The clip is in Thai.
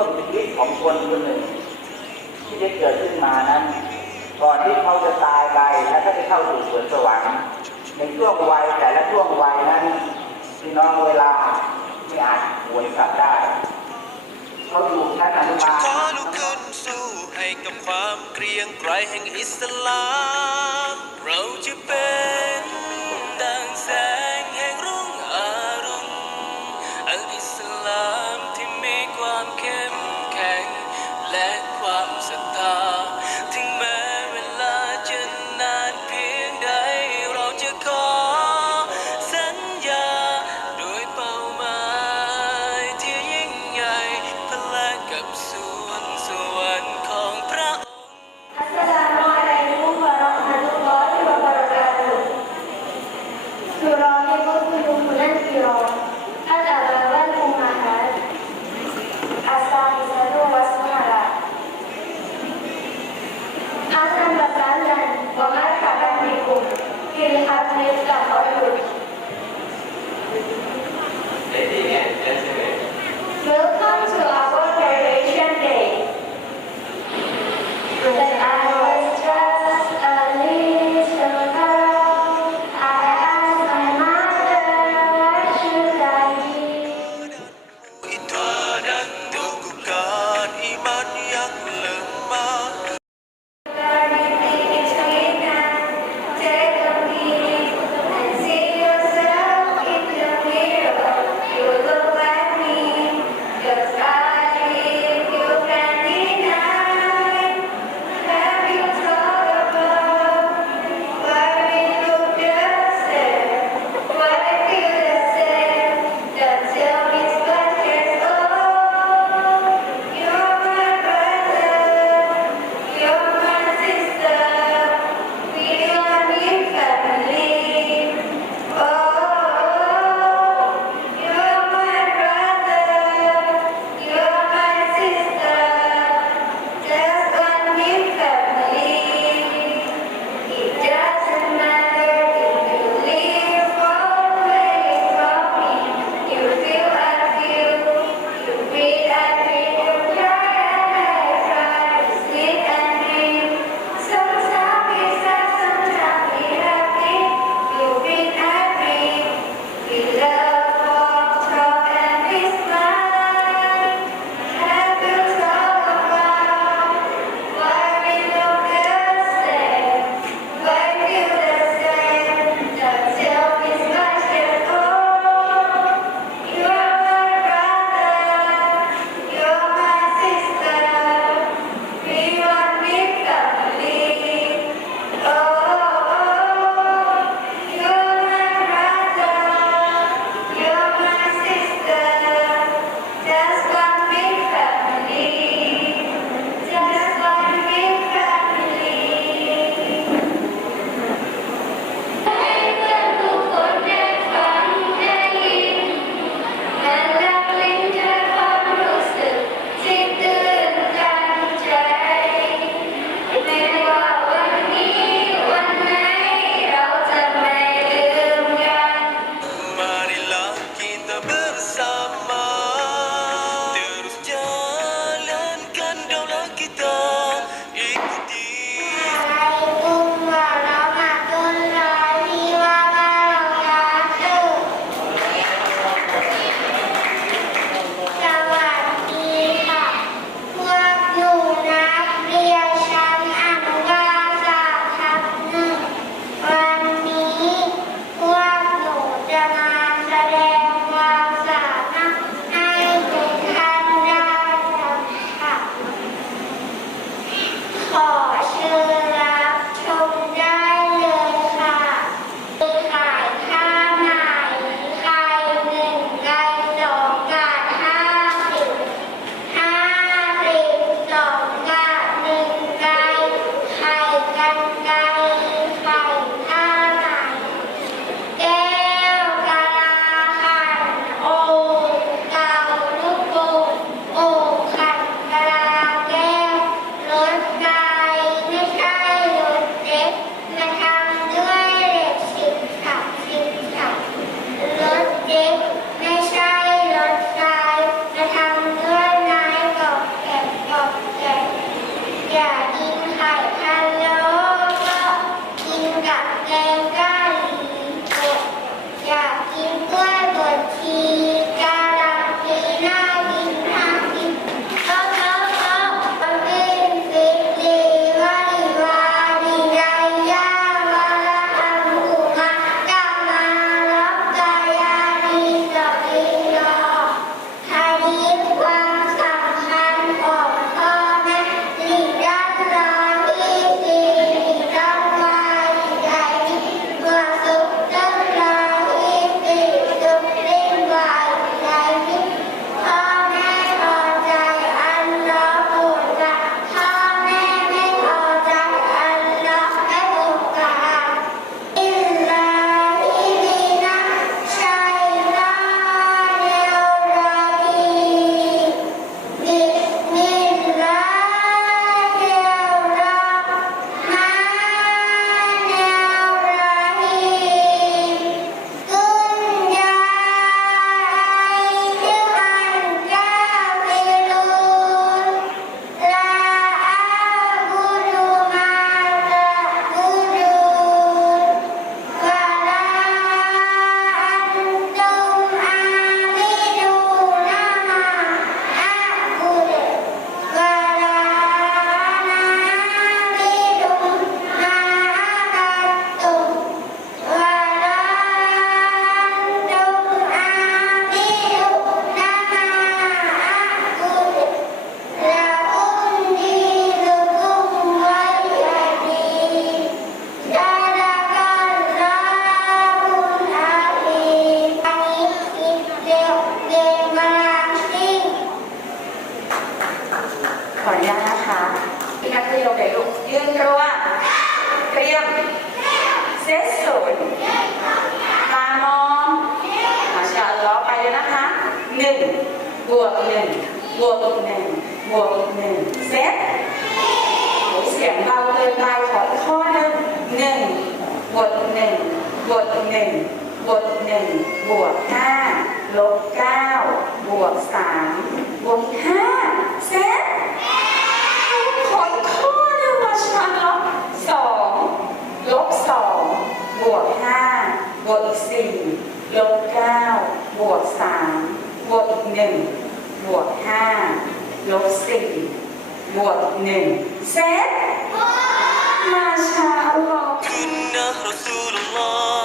วงชีวิตของคนคนหนึ่ง ที่ได้เกิดขึ้นมานั้น ก่อนที่เขาจะตายไปและก็จะเข้าสู่สวนสวรรค์ในช่วงวัยแต่ละช่วงวัยนั้นพี่น้องเวลาไม่อาจหวนกลับได้เขาอยู่ชั้นอนุบาลฟ้าลุกขึ้นสู้ให้กับความเกรียงไกรแห่งอิสลาม เราจะ เราขอข้อนะหนึ่งบวกหนึ่งบวกหนึ่งบวกหนึ่งบวกห้าลบเก้าบวกสามบวกห้าเซตผลข้อหนึ่งมาชนะลบสองลบสองบวกห้าบวกอีกสี่ลบเก้าบวกสามบวกอีกหนึ่งบวกห้าลบสี่บวกหนึ่งเซต ما شاء الله كنا رسول الله